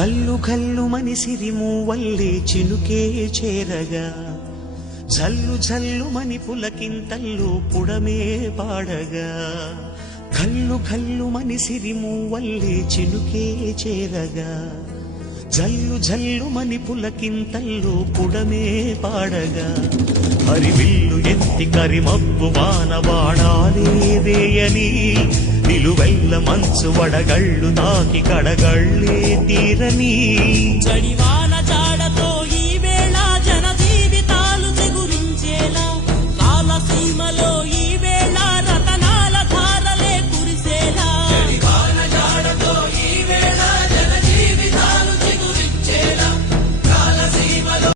ఘల్లు ఘల్లు మని సిరిమూవల్లే చినుకే చేరగా జల్లు జల్లు మని పులకింతల్లు పుడమే పాడగా ఘల్లు ఘల్లు మని సిరిమూవల్లే చినుకే చేరగా జల్లు జల్లు మని పులకింతల్లు పుడమే పాడగా హరివిల్లు ఎత్తి కరిమబ్బు వానబాణాలే వేయని నిలువెల్ల మంచు వడగళ్ళు తాకి కడగళ్ళే తీరని